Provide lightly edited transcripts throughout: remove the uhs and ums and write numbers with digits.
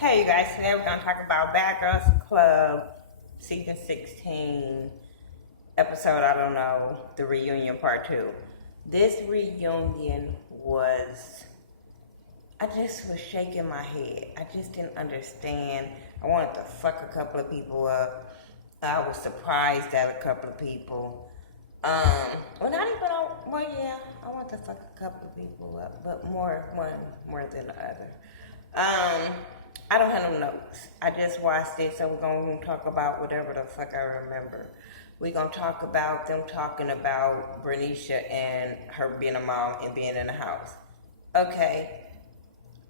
Hey you guys, today we're going to talk about Bad Girls Club season 16 episode, I don't know, the reunion part 2. This reunion was, I just was shaking my head. I just didn't understand. I wanted to fuck a couple of people up. I was surprised at a couple of people. Well, not even, well, yeah, I want to fuck a couple of people up, but one more than the other. I don't have no notes. I just watched it, so we're going to talk about whatever the fuck I remember. We're going to talk about them talking about Bernicia and her being a mom and being in the house. Okay,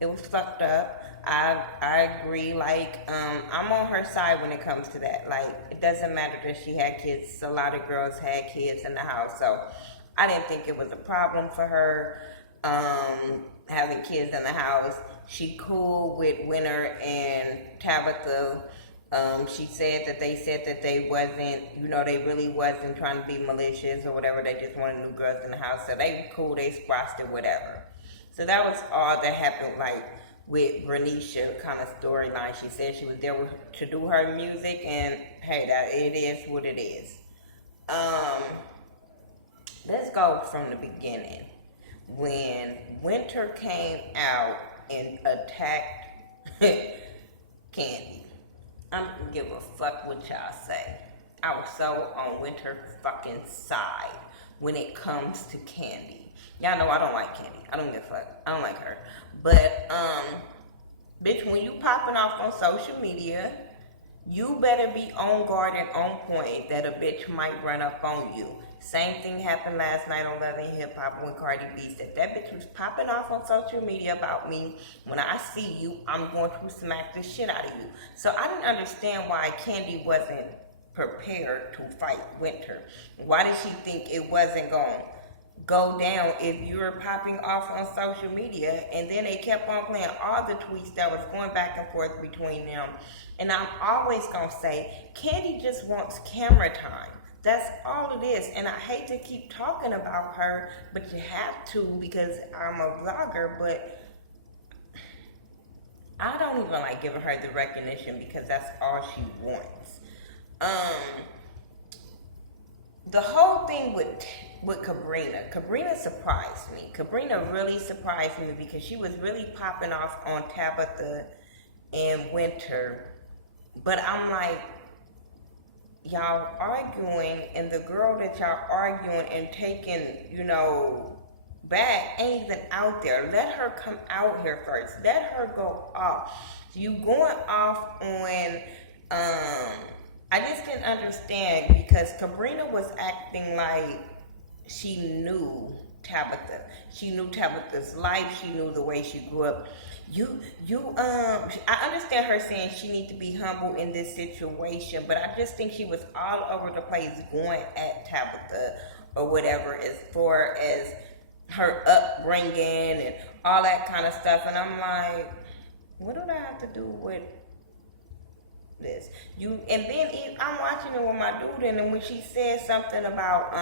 it was fucked up. I agree. I'm on her side when it comes to that. Like, it doesn't matter that she had kids. A lot of girls had kids in the house, so I didn't think it was a problem for her having kids in the house. She cool with Winter and Tabitha. She said that they wasn't, they really wasn't trying to be malicious or whatever. They just wanted new girls in the house, so they cool. They squashed it, whatever. So that was all that happened, with Bernicia kind of storyline. She said she was there to do her music, and hey, that it is what it is. Let's go from the beginning. When Winter came out and attacked Candy, I don't give a fuck what y'all say. I was so on Winter's fucking side when it comes to Candy. Y'all know I don't like Candy. I don't give a fuck. I don't like her. But, bitch, when you popping off on social media, you better be on guard and on point that a bitch might run up on you. Same thing happened last night on Love and Hip Hop when Cardi B said that bitch was popping off on social media about me. When I see you, I'm going to smack the shit out of you. So I didn't understand why Candy wasn't prepared to fight Winter. Why did she think it wasn't going to go down if you were popping off on social media? And then they kept on playing all the tweets that was going back and forth between them. And I'm always going to say, Candy just wants camera time. That's all it is. And I hate to keep talking about her, but you have to because I'm a vlogger, but I don't even like giving her the recognition because that's all she wants. The whole thing with Cabrina surprised me. Cabrina really surprised me because she was really popping off on Tabitha and Winter. But I'm like, y'all arguing, and the girl that y'all arguing and taking, back ain't even out there. Let her come out here first. Let her go off. You going off on, I just didn't understand because Cabrina was acting like she knew Tabitha. She knew Tabitha's life. She knew the way she grew up. I understand her saying she needs to be humble in this situation, but I just think she was all over the place going at Tabitha or whatever as far as her upbringing and all that kind of stuff. And I'm like, what do that have to do with this? And then I'm watching it with my dude, and then when she said something about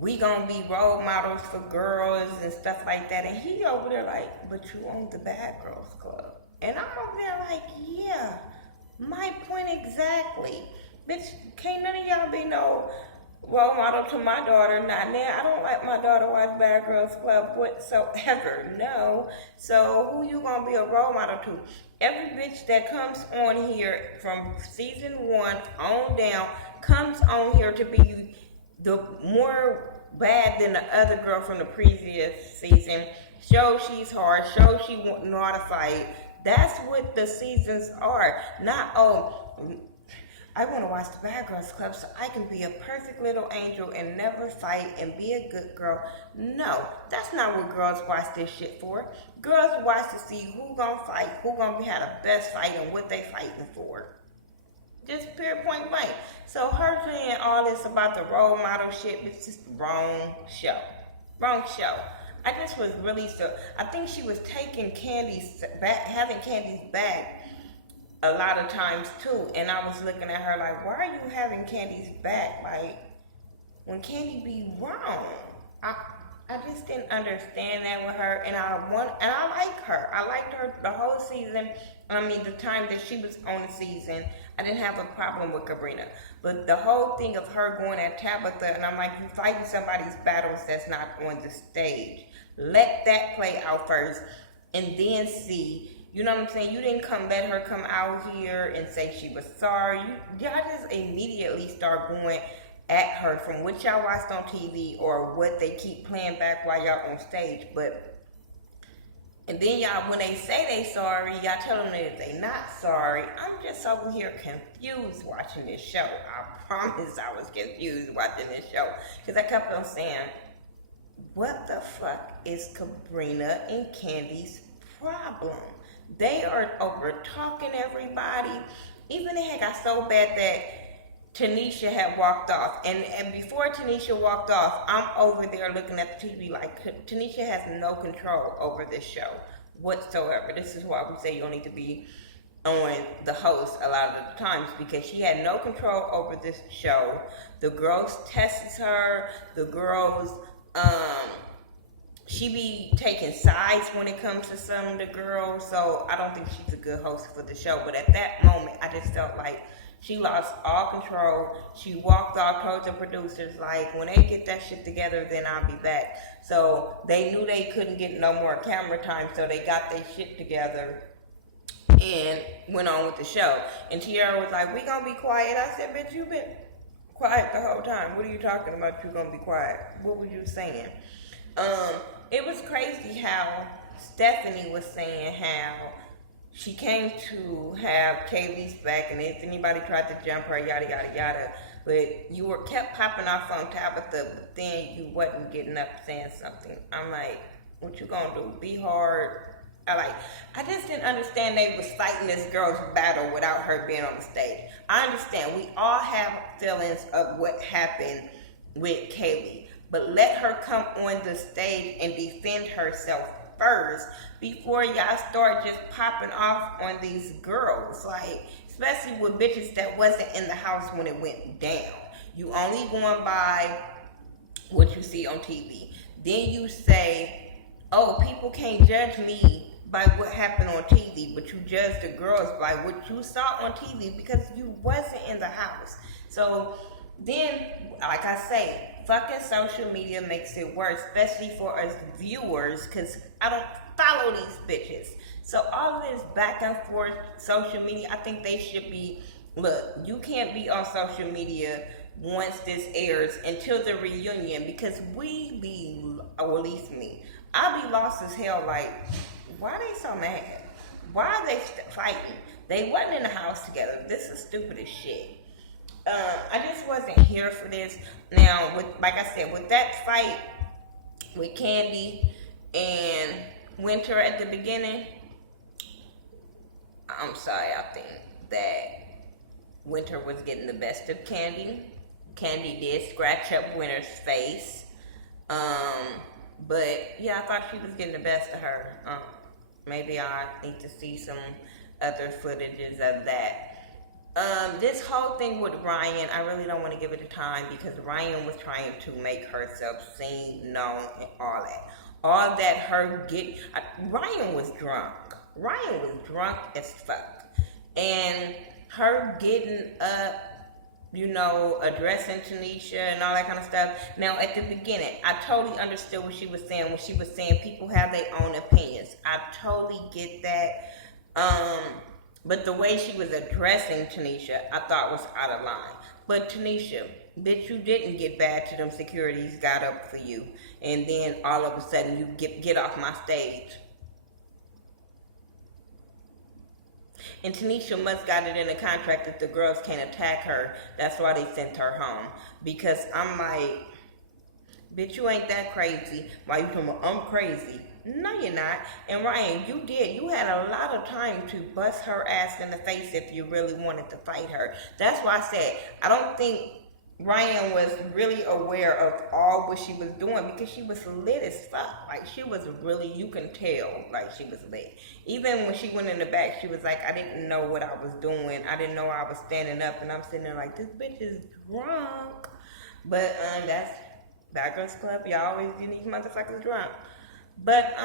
we gonna be role models for girls and stuff like that, and he over there like, but you own the Bad Girls Club. And I'm over there like, yeah, my point exactly. Bitch, can't none of y'all be no role model to my daughter. Not now. I don't like my daughter watch Bad Girls Club whatsoever. No. So who you gonna be a role model to? Every bitch that comes on here from season 1 on down comes on here to be the more bad than the other girl from the previous season. Show she's hard. Show she know how to fight. That's what the seasons are. Not, I want to watch the Bad Girls Club so I can be a perfect little angel and never fight and be a good girl. No, that's not what girls watch this shit for. Girls watch to see who gonna fight, who gonna have the best fight, and what they fighting for. Just pure point blank. So her saying all this about the role model shit, it's just the wrong show. Wrong show. I just was really I think she was taking Candy's back, having Candy's back a lot of times too. And I was looking at her like, why are you having Candy's back? Like, when Candy be wrong? I just didn't understand that with her, and I like her. I liked her the whole season. I mean, the time that she was on the season, I didn't have a problem with Sabrina. But the whole thing of her going at Tabitha, and I'm like, you fighting somebody's battles that's not on the stage. Let that play out first, and then see. You know what I'm saying? You didn't let her come out here and say she was sorry. Y'all just immediately start going at her from what y'all watched on TV or what they keep playing back while y'all on stage. And then y'all, when they say they sorry, y'all tell them that they not sorry. I'm just over here confused watching this show. I promise I was confused watching this show. Because I kept on saying, what the fuck is Sabrina and Candy's problem? They are over talking everybody. Even it had got so bad that Tanisha had walked off. And before Tanisha walked off, I'm over there looking at the TV like, Tanisha has no control over this show whatsoever. This is why we say you don't need to be on the host a lot of the times, because she had no control over this show. The girls tests her. The girls, she be taking sides when it comes to some of the girls. So I don't think she's a good host for the show. But at that moment, I just felt like she lost all control. She walked off, told the producers, like, when they get that shit together, then I'll be back. So they knew they couldn't get no more camera time, so they got their shit together and went on with the show. And Tiara was like, we gonna be quiet. I said, bitch, you been quiet the whole time. What are you talking about? You gonna be quiet? What were you saying? It was crazy how Stephanie was saying how she came to have Kaylee's back, and if anybody tried to jump her, yada, yada, yada. But you were kept popping off on Tabitha, but then you wasn't getting up saying something. I'm like, what you gonna do? Be hard? I just didn't understand they was fighting this girl's battle without her being on the stage. I understand. We all have feelings of what happened with Kaylee. But let her come on the stage and defend herself first before y'all start just popping off on these girls. Like, especially with bitches that wasn't in the house when it went down. You only going by what you see on TV. Then you say, oh, people can't judge me by what happened on TV, but you judge the girls by what you saw on TV because you wasn't in the house. So then, like I say, fucking social media makes it worse, especially for us viewers, because I don't follow these bitches. So all of this back and forth social media, I think they should be, look, you can't be on social media once this airs until the reunion, because we be, or at least me, I be lost as hell, like, why are they so mad? Why are they fighting? They wasn't in the house together. This is stupid as shit. I just wasn't here for this. Now, like I said, with that fight with Candy and Winter at the beginning, I'm sorry, I think that Winter was getting the best of Candy. Candy did scratch up Winter's face. But yeah, I thought she was getting the best of her. Maybe I need to see some other footages of that. This whole thing with Ryan, I really don't want to give it a time because Ryan was trying to make herself seen, known, and all that. All that Ryan was drunk. Ryan was drunk as fuck. And her getting up, addressing Tanisha and all that kind of stuff. Now, at the beginning, I totally understood what she was saying when she was saying people have their own opinions. I totally get that. But the way she was addressing Tanisha, I thought was out of line. But Tanisha, bitch, you didn't get bad to them securities got up for you. And then all of a sudden you get off my stage. And Tanisha must got it in the contract that the girls can't attack her. That's why they sent her home. Because I'm like, bitch, you ain't that crazy. Why you talking about I'm crazy? No, you're not. And Ryan, you did. You had a lot of time to bust her ass in the face if you really wanted to fight her. That's why I said, I don't think Ryan was really aware of all what she was doing because she was lit as fuck. Like, she was really, you can tell, like, she was lit. Even when she went in the back, she was like, I didn't know what I was doing. I didn't know I was standing up. And I'm sitting there like, this bitch is drunk. But Bad Girls Club, y'all always get these motherfuckers drunk. But,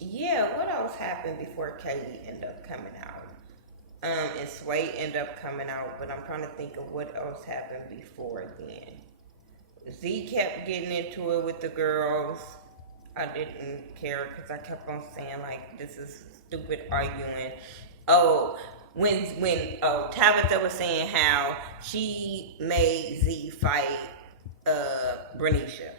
yeah, what else happened before Kaylee ended up coming out? And Sway ended up coming out, but I'm trying to think of what else happened before then. Z kept getting into it with the girls. I didn't care because I kept on saying, like, this is stupid arguing. Oh, when Tabitha was saying how she made Z fight Bernicia.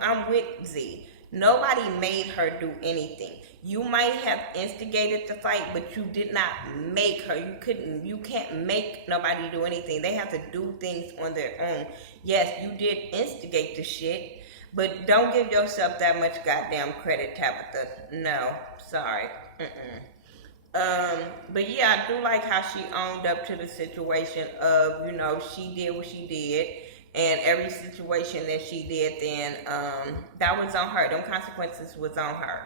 I'm with Z. Nobody made her do anything. You might have instigated the fight, but you did not make her. You can't make nobody do anything. They have to do things on their own. Yes, you did instigate the shit, but don't give yourself that much goddamn credit, Tabitha. No, sorry. But yeah, I do like how she owned up to the situation of, she did what she did. And every situation that she did then, that was on her. Them consequences was on her.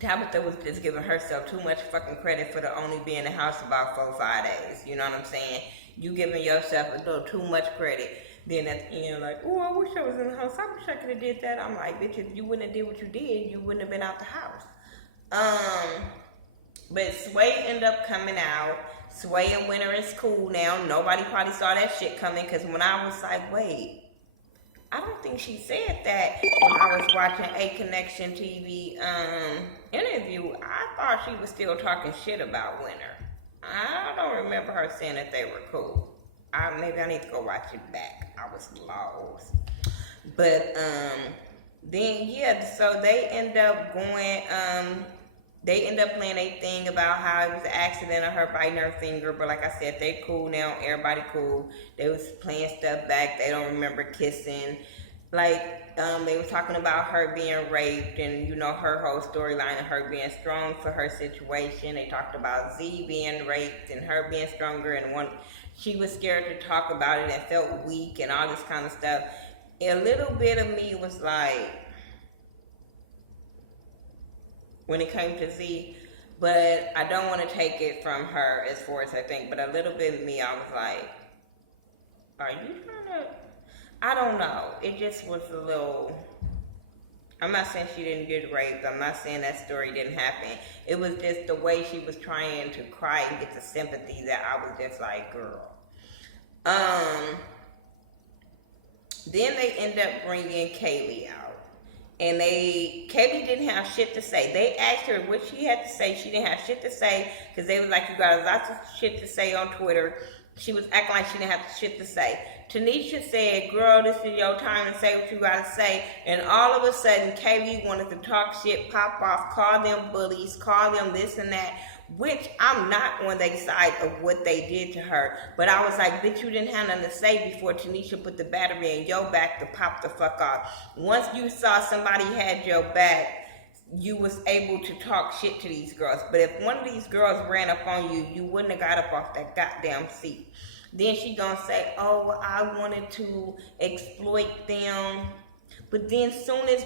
Tabitha was just giving herself too much fucking credit for the only being in the house about 4 or 5 days. You know what I'm saying? You giving yourself a little too much credit. Then at the end, like, oh, I wish I was in the house. I wish I could have did that. I'm like, bitch, if you wouldn't have did what you did, you wouldn't have been out the house. But Sway ended up coming out. Sway and Winter is cool now. Nobody probably saw that shit coming, because when I was like, wait, I don't think she said that when I was watching A Connection TV interview. I thought she was still talking shit about Winter. I don't remember her saying that they were cool. Maybe I need to go watch it back. I was lost. But then yeah, so they end up going they end up playing a thing about how it was an accident of her biting her finger, but like I said, they cool now, everybody cool. They was playing stuff back, they don't remember kissing. Like, they were talking about her being raped and, her whole storyline of her being strong for her situation. They talked about Z being raped and her being stronger, and she was scared to talk about it and felt weak and all this kind of stuff. A little bit of me was like, when it came to Z, but I don't want to take it from her as far as I think, but a little bit of me, I was like, are you trying to, I don't know, it just was a little, I'm not saying she didn't get raped, I'm not saying that story didn't happen, it was just the way she was trying to cry and get the sympathy that I was just like, girl. Then they end up bringing Kaylee out. And Kaylee didn't have shit to say. They asked her what she had to say. She didn't have shit to say because they was like, you got lots of shit to say on Twitter. She was acting like she didn't have shit to say. Tanisha said, girl, this is your time to say what you got to say. And all of a sudden, Kaylee wanted to talk shit, pop off, call them bullies, call them this and that. Which I'm not on their side of what they did to her. But I was like, bitch, you didn't have nothing to say before Tanisha put the battery in your back to pop the fuck off. Once you saw somebody had your back, you was able to talk shit to these girls. But if one of these girls ran up on you, you wouldn't have got up off that goddamn seat. Then she gonna say, oh, well, I wanted to exploit them. But then soon as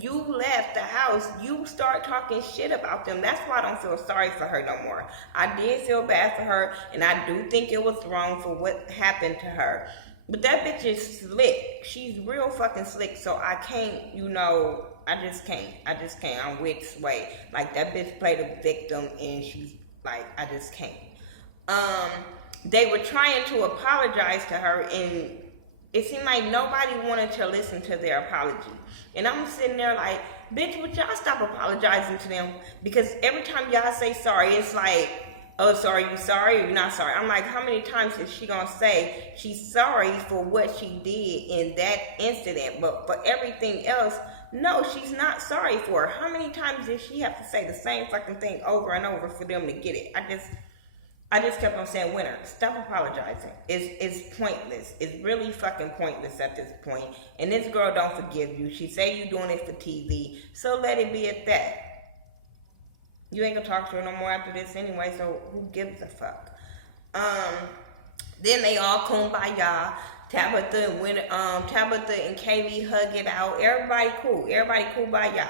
you left the house, you start talking shit about them. That's why I don't feel sorry for her no more. I did feel bad for her, and I do think it was wrong for what happened to her. But that bitch is slick. She's real fucking slick, so I can't, I just can't. I'm with Sway. Like, that bitch played a victim, and she's like, I just can't. They were trying to apologize to her, and it seemed like nobody wanted to listen to their apology. And I'm sitting there like, bitch, would y'all stop apologizing to them? Because every time y'all say sorry, it's like, oh, sorry, you sorry or you're not sorry? I'm like, how many times is she gonna say she's sorry for what she did in that incident? But for everything else, no, she's not sorry for it. How many times did she have to say the same fucking thing over and over for them to get it? I just kept on saying, Winter, stop apologizing. It's pointless. It's really fucking pointless at this point. And this girl don't forgive you. She say you doing it for TV. So let it be at that. You ain't gonna talk to her no more after this anyway, so who gives a fuck? Then they all kumbaya. Tabitha and Kaylee hug it out. Everybody cool. Everybody kumbaya.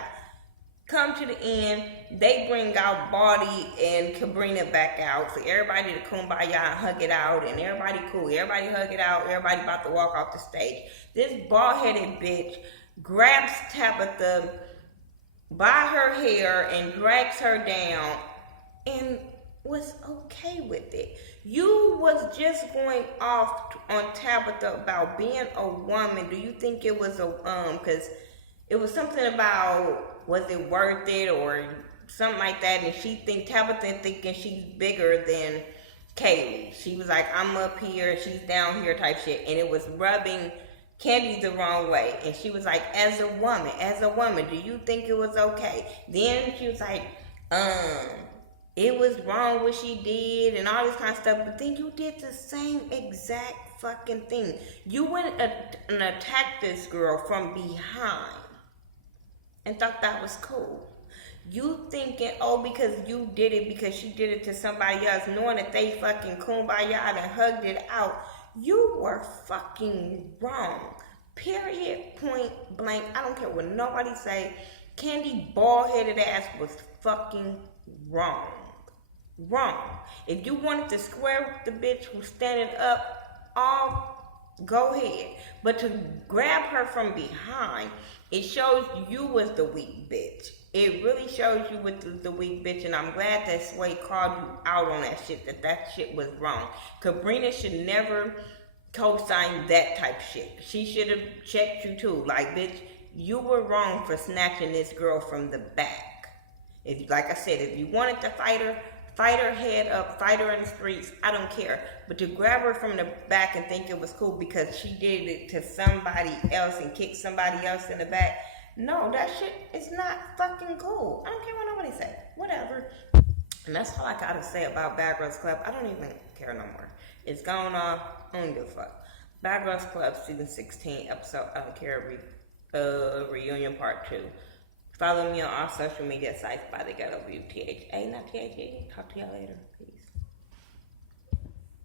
Come to the end, they bring out Baldy and Sabrina back out. So everybody to kumbaya and hug it out, and everybody cool. Everybody hug it out. Everybody about to walk off the stage. This bald-headed bitch grabs Tabitha by her hair and drags her down and was okay with it. You was just going off on Tabitha about being a woman. Do you think it was because it was something about, was it worth it or something like that, and Tabitha thinking she's bigger than Kaylee. She was like, I'm up here, she's down here type shit, and it was rubbing Candy the wrong way. And she was like, as a woman, do you think it was okay? Then she was like, it was wrong what she did and all this kind of stuff, but then you did the same exact fucking thing. You went and attacked this girl from behind and thought that was cool. You thinking, because you did it because she did it to somebody else, knowing that they fucking kumbaya and hugged it out. You were fucking wrong. Period, point blank. I don't care what nobody say. Candy bald-headed ass was fucking wrong. If you wanted to square with the bitch who's standing up, go ahead. But to grab her from behind, it shows you was the weak bitch. It really shows you was the weak bitch, and I'm glad that Sway called you out on that shit, that shit was wrong. Sabrina should never co-sign that type shit. She should have checked you too. Like, bitch, you were wrong for snatching this girl from the back. Like I said, if you wanted to fight her head up, fight her in the streets, I don't care. But to grab her from the back and think it was cool because she did it to somebody else and kick somebody else in the back, no, that shit is not fucking cool. I don't care what nobody say. Whatever. And that's all I gotta say about Bad Girls Club. I don't even care no more. It's gone off. I don't give a fuck. Bad Girls Club season 16 episode I don't care reunion part 2. Follow me on all social media sites by Thaghettoview, THA, not THE. Talk to y'all later. Peace.